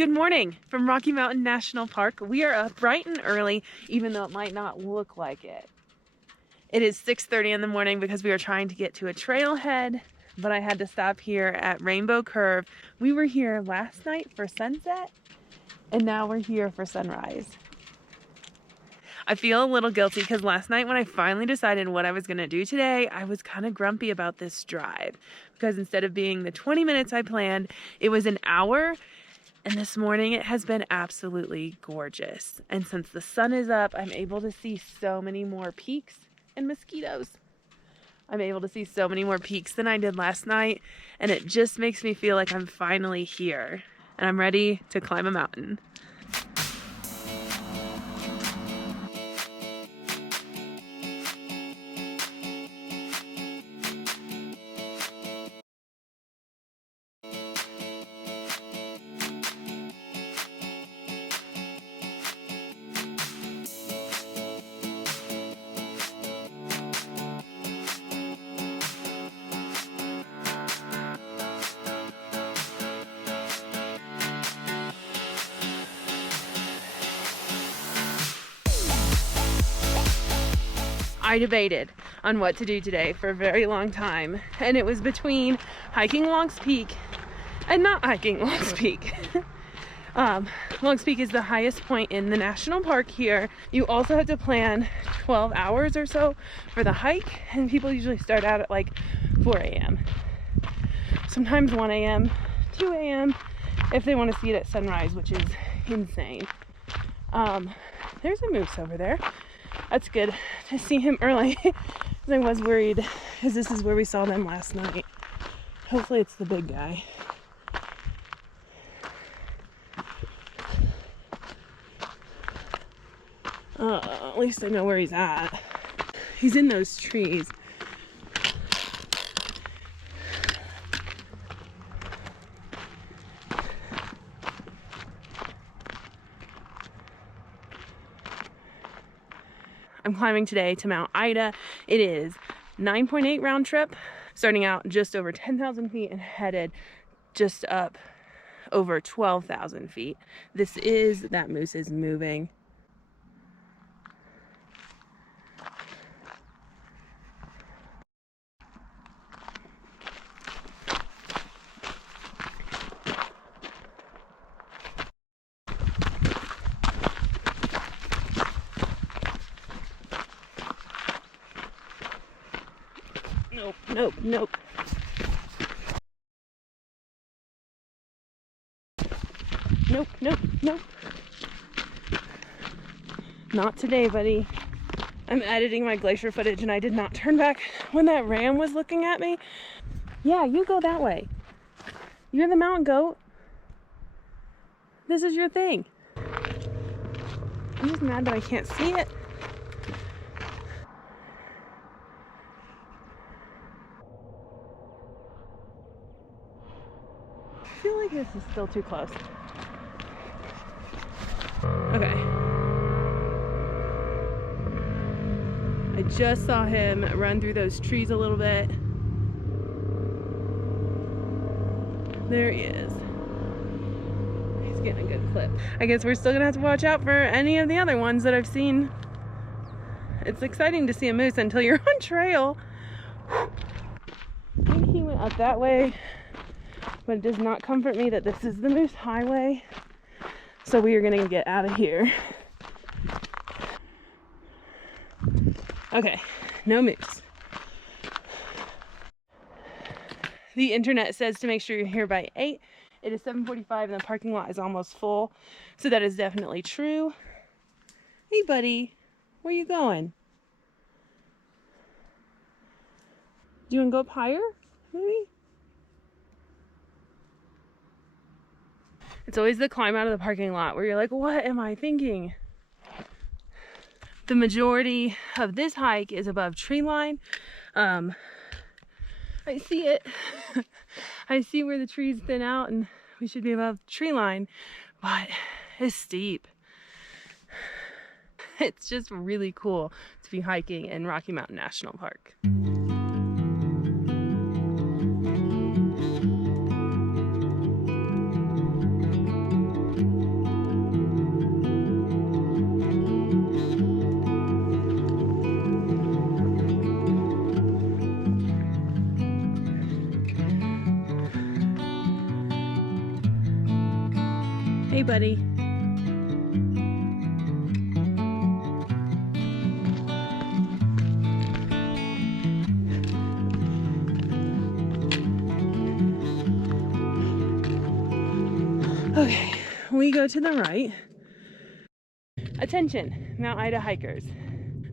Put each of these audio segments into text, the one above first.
Good morning from Rocky Mountain National Park. We are up bright and early, even though it might not look like it. It is 6:30 in the morning because we are trying to get to a trailhead, but I had to stop here at Rainbow Curve. We were here last night for sunset, and now we're here for sunrise. I feel a little guilty because last night when I finally decided what I was going to do today, I was kind of grumpy about this drive because instead of being the 20 minutes I planned, it was an hour. And this morning it has been absolutely gorgeous. And since the sun is up, I'm able to see so many more peaks and mosquitoes. I'm able to see so many more peaks than I did last night. And it just makes me feel like I'm finally here and I'm ready to climb a mountain. I debated on what to do today for a very long time, and it was between hiking Long's Peak and not hiking Long's Peak. Long's Peak is the highest point in the national park here. You also have to plan 12 hours or so for the hike, and people usually start out at like 4 a.m. Sometimes 1 a.m., 2 a.m. if they want to see it at sunrise, which is insane. There's a moose over there. That's good to see him early. I was worried because this is where we saw them last night. Hopefully it's the big guy. At least I know where he's at. He's in those trees. I'm climbing today to Mount Ida. It is 9.8 round trip, starting out just over 10,000 feet and headed just up over 12,000 feet. That moose is moving. Nope. Nope. Not today, buddy. I'm editing my glacier footage and I did not turn back when that ram was looking at me. Yeah, you go that way. You're the mountain goat. This is your thing. I'm just mad that I can't see it. I feel like this is still too close. Okay. I just saw him run through those trees a little bit. There he is. He's getting a good clip. I guess we're still gonna have to watch out for any of the other ones that I've seen. It's exciting to see a moose until you're on trail. I think he went up that way. But it does not comfort me that this is the Moose Highway. So we are going to get out of here. Okay, no moose. The internet says to make sure you're here by 8. It is 7:45 and the parking lot is almost full. So that is definitely true. Hey buddy, where you going? Do you want to go up higher, maybe? It's always the climb out of the parking lot where you're like, what am I thinking? The majority of this hike is above tree line. I see it. I see where the trees thin out and we should be above tree line, but it's steep. It's just really cool to be hiking in Rocky Mountain National Park. Hey, buddy. Okay, we go to the right. Attention, Mount Ida hikers.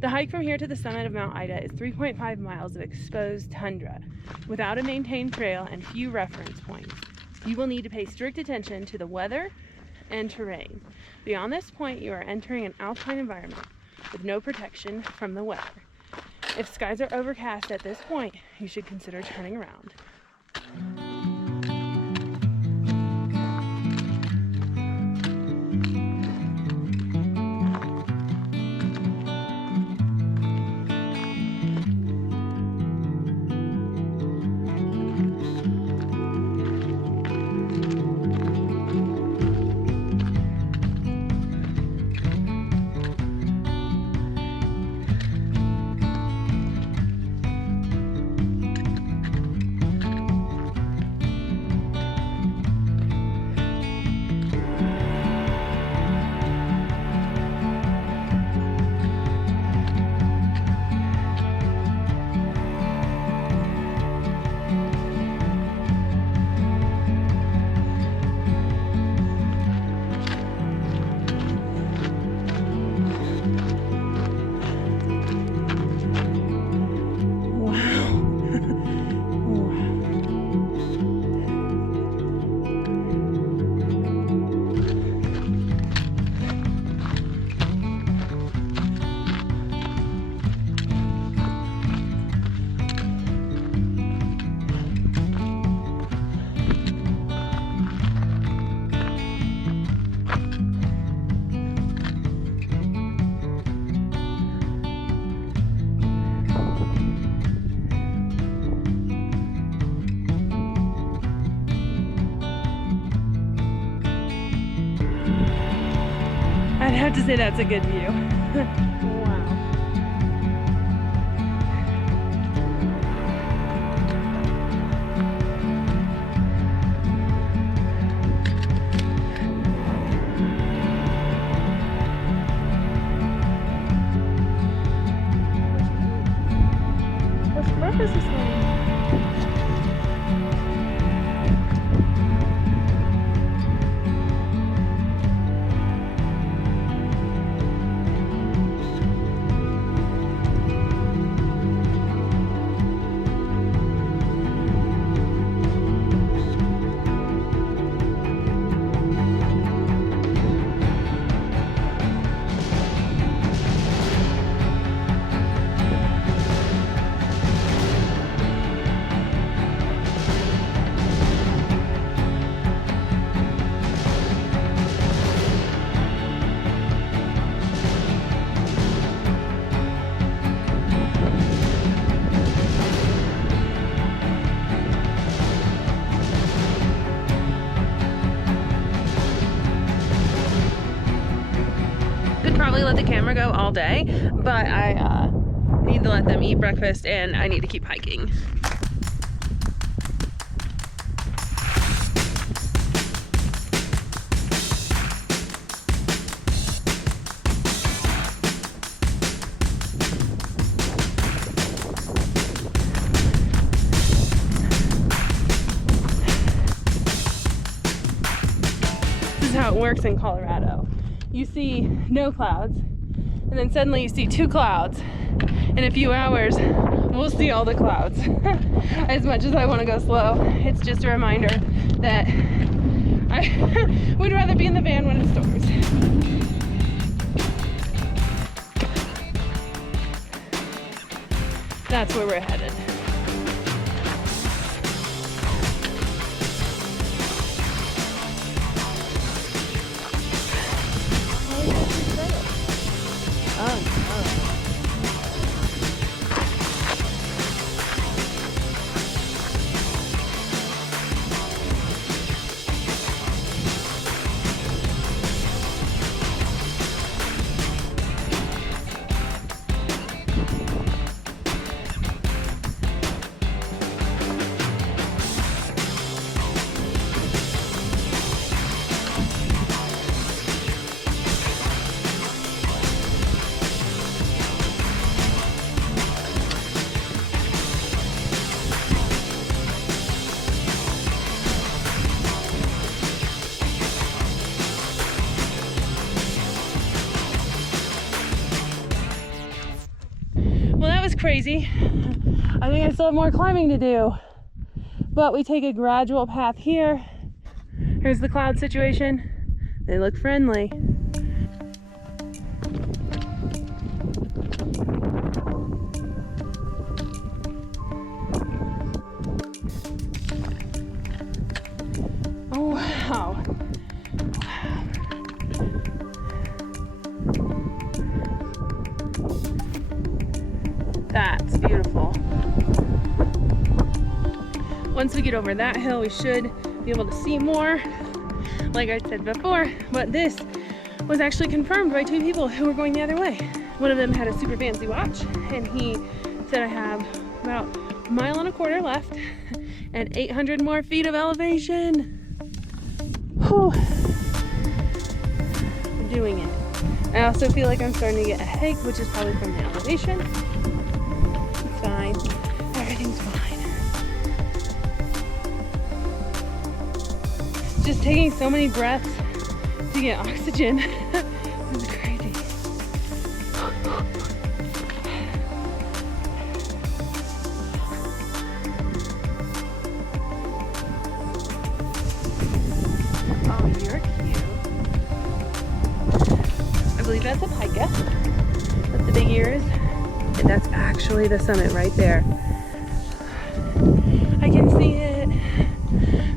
The hike from here to the summit of Mount Ida is 3.5 miles of exposed tundra, without a maintained trail and few reference points. You will need to pay strict attention to the weather and terrain. Beyond this point, you are entering an alpine environment with no protection from the weather. If skies are overcast at this point, you should consider turning around. I'd have to say that's a good view. Wow. What's breakfast this morning? Probably let the camera go all day, but I need to let them eat breakfast and I need to keep hiking. This is how it works in Colorado. You see no clouds, and then suddenly you see 2 clouds. In a few hours, we'll see all the clouds. As much as I want to go slow, it's just a reminder that I would rather be in the van when it storms. That's where we're headed. crazy. I think I still have more climbing to do, but we take a gradual path here. Here's the cloud situation. They look friendly. Oh, wow. That's beautiful. Once we get over that hill, we should be able to see more, like I said before, but this was actually confirmed by two people who were going the other way. One of them had a super fancy watch, and he said I have about a mile and a quarter left and 800 more feet of elevation. Whew. I'm doing it. I also feel like I'm starting to get a headache, which is probably from the elevation. It's fine. Everything's fine. Just taking so many breaths to get oxygen. This is crazy. Oh, you're cute. I believe that's a pika with the big ears. And that's actually the summit right there. I can see it.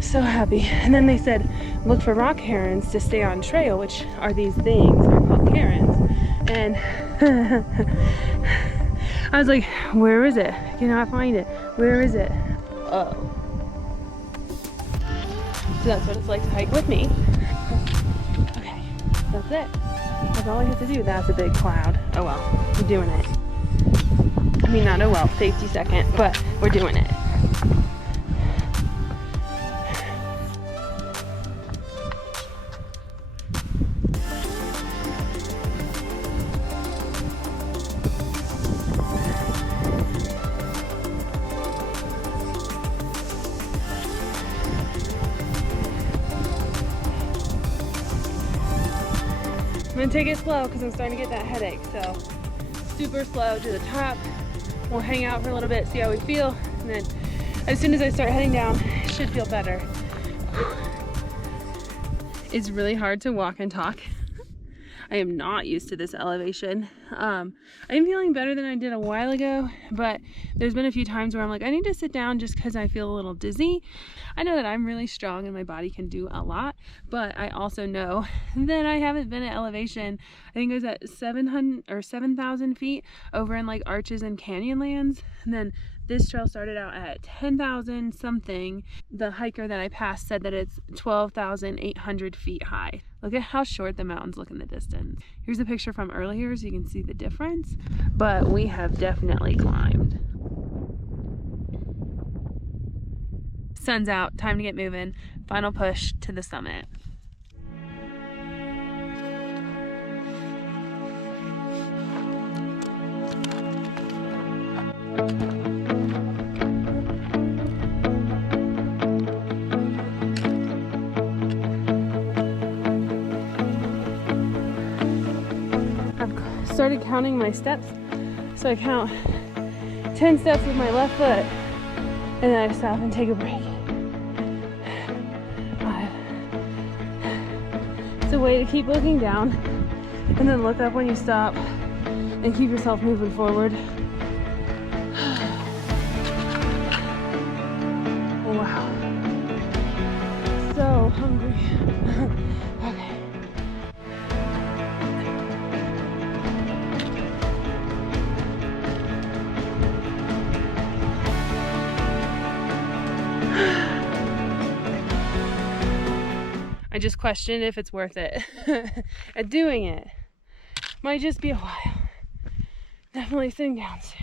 So happy. And then they said look for rock herons to stay on trail, which are these things. They're called herons. And I was like, where is it? I cannot find it. Where is it? Oh. So that's what it's like to hike with me. Okay, that's it. That's all I have to do. That's a big cloud. Oh well, we're doing it. I mean, not oh well, safety second, but we're doing it. I'm gonna take it slow because I'm starting to get that headache. So super slow to the top. We'll hang out for a little bit, see how we feel, and then as soon as I start heading down, it should feel better. It's really hard to walk and talk. I am not used to this elevation. I'm feeling better than I did a while ago, but there's been a few times where I'm like, I need to sit down just because I feel a little dizzy. I know that I'm really strong and my body can do a lot, but I also know that I haven't been at elevation. I think it was at 700 or 7,000 feet over in like Arches and Canyonlands, and then this trail started out at 10,000 something. The hiker that I passed said that it's 12,800 feet high. Look at how short the mountains look in the distance. Here's a picture from earlier so you can see the difference, but we have definitely climbed. Sun's out, time to get moving. Final push to the summit. Started counting my steps, so I count 10 steps with my left foot, and then I stop and take a break. 5. It's a way to keep looking down and then look up when you stop and keep yourself moving forward. Wow, so hungry. Okay. I just questioned if it's worth it. At doing it. Might just be a while. Definitely sitting down soon.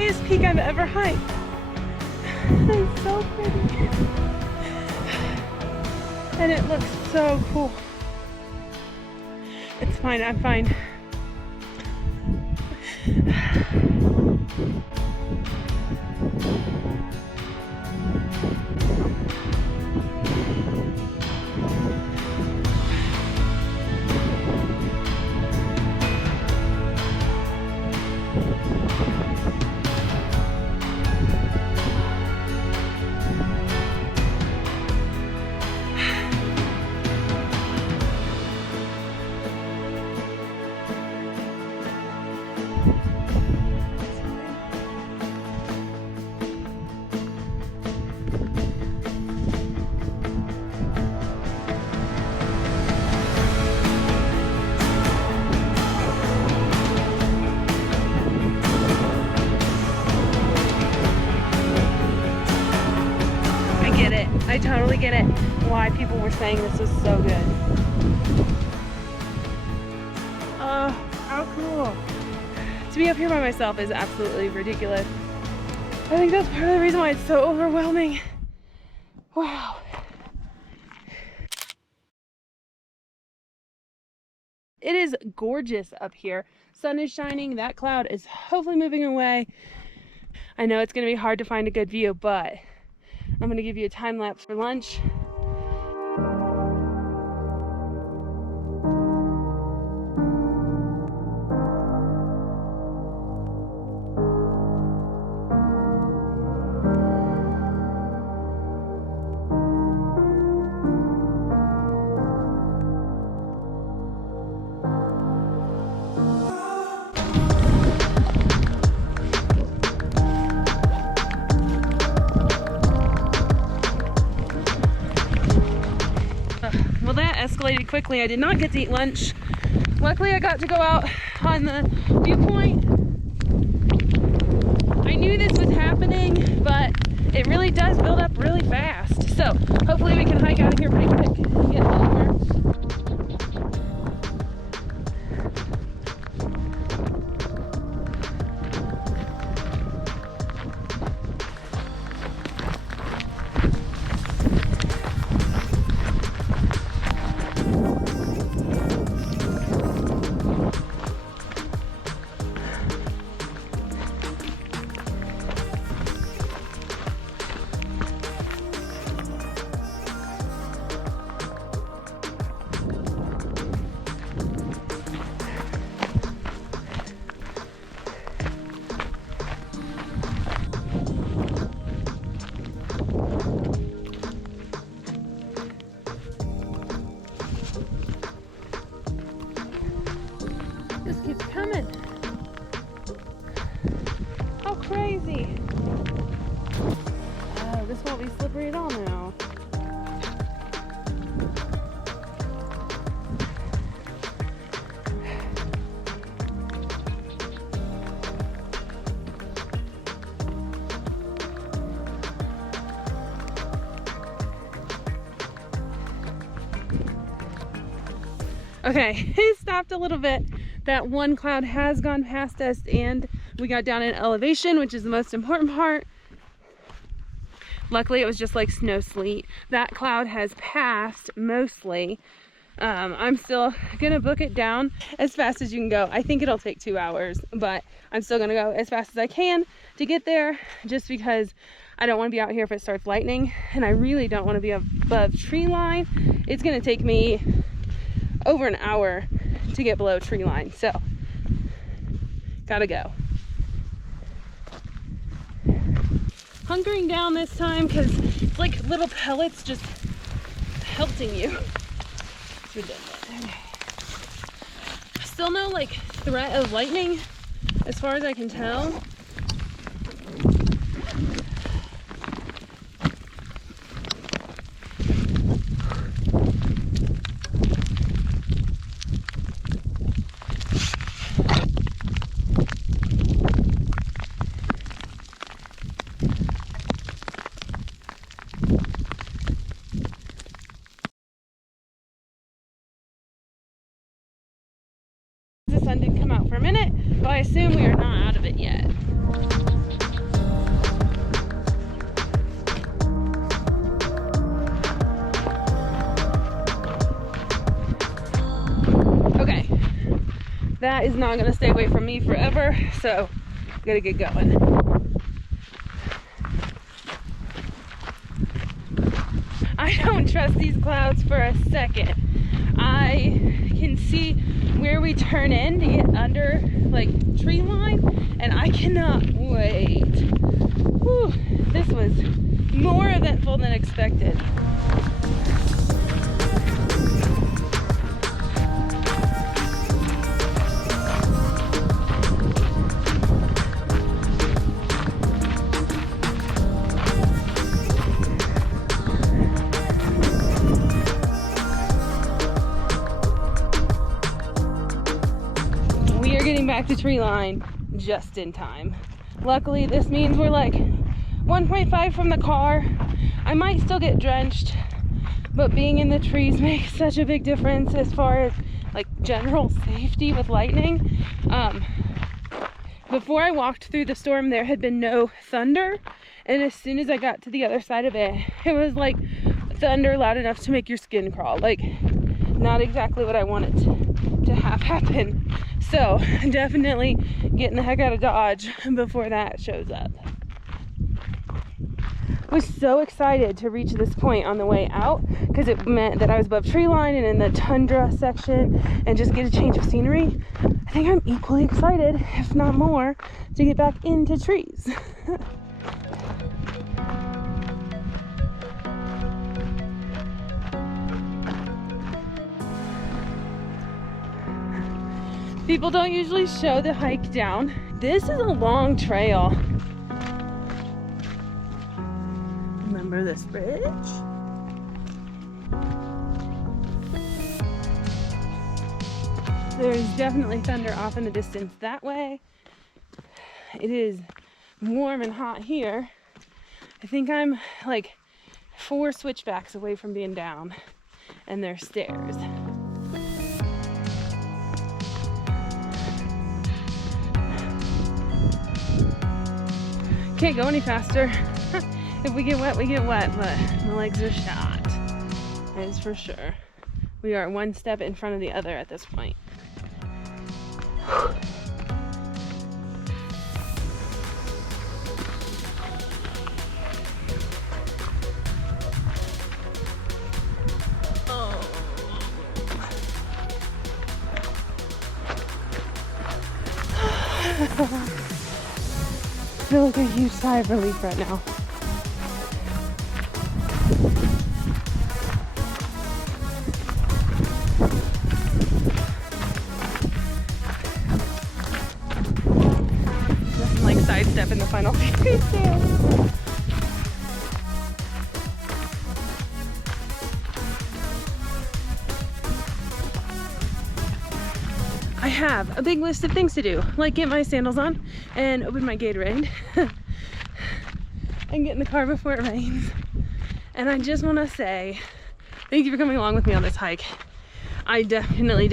highest peak I've ever hiked. It's so pretty. And it looks so cool. It's fine, I'm fine. I totally get it, why people were saying this was so good. Oh, how cool. To be up here by myself is absolutely ridiculous. I think that's part of the reason why it's so overwhelming. Wow. It is gorgeous up here. Sun is shining, that cloud is hopefully moving away. I know it's gonna be hard to find a good view, but I'm gonna give you a time lapse for lunch. Well, that escalated quickly. I did not get to eat lunch. Luckily, I got to go out on the viewpoint. I knew this was happening, but it really does build up really fast. So hopefully we can hike out of here pretty quick and get somewhere. Just keeps coming. How crazy. Oh, this won't be slippery at all now. Okay, it stopped a little bit. That one cloud has gone past us and we got down in elevation, which is the most important part. Luckily, it was just like snow sleet. That cloud has passed mostly. I'm still gonna book it down as fast as you can go. I think it'll take 2 hours, but I'm still gonna go as fast as I can to get there, just because I don't want to be out here if it starts lightning, and I really don't want to be above tree line. It's gonna take me over an hour to get below tree line, so gotta go. Hunkering down this time because it's like little pellets just pelting you. It's ridiculous. Okay. Still no like threat of lightning as far as I can tell. The sun did come out for a minute, but I assume we are not out of it yet. that is not gonna stay away from me forever, so gotta get going. I don't trust these clouds for a second. I can see where we turn in to get under like tree line, and I cannot wait. Whew, this was more eventful than expected. Back to tree line just in time. Luckily, this means we're like 1.5 from the car. I might still get drenched, but being in the trees makes such a big difference as far as like general safety with lightning. Before I walked through the storm, there had been no thunder, and as soon as I got to the other side of it, it was like thunder loud enough to make your skin crawl. Like, not exactly what I wanted to have happen. So definitely getting the heck out of Dodge before that shows up. I was so excited to reach this point on the way out because it meant that I was above tree line and in the tundra section and just get a change of scenery. I think I'm equally excited, if not more, to get back into trees. People don't usually show the hike down. This is a long trail. Remember this bridge? There's definitely thunder off in the distance that way. It is warm and hot here. I think I'm like 4 switchbacks away from being down, and there's stairs. Can't go any faster. If we get wet, we get wet, but my legs are shot. That is for sure. We are one step in front of the other at this point. I feel like a huge sigh of relief right now. Nothing like sidestep in the final few stairs. I have a big list of things to do, like get my sandals on and open my Gatorade and get in the car before it rains. And I just want to say thank you for coming along with me on this hike. I definitely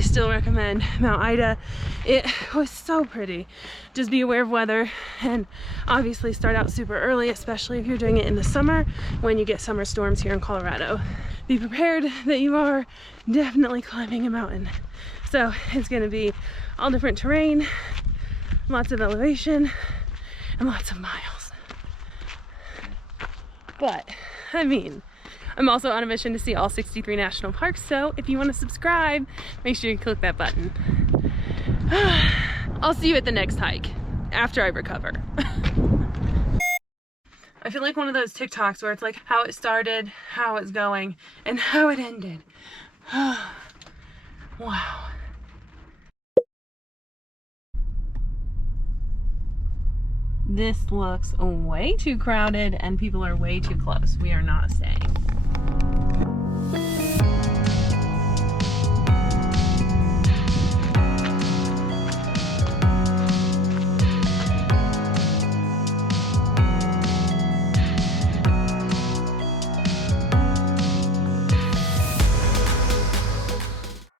still recommend Mount Ida. It was so pretty. Just be aware of weather and obviously start out super early, especially if you're doing it in the summer when you get summer storms here in Colorado. Be prepared that you are definitely climbing a mountain. So it's going to be all different terrain, lots of elevation, and lots of miles. But, I mean, I'm also on a mission to see all 63 national parks, so if you want to subscribe, make sure you click that button. I'll see you at the next hike, after I recover. I feel like one of those TikToks where it's like how it started, how it's going, and how it ended. Wow. This looks way too crowded and people are way too close. We are not staying.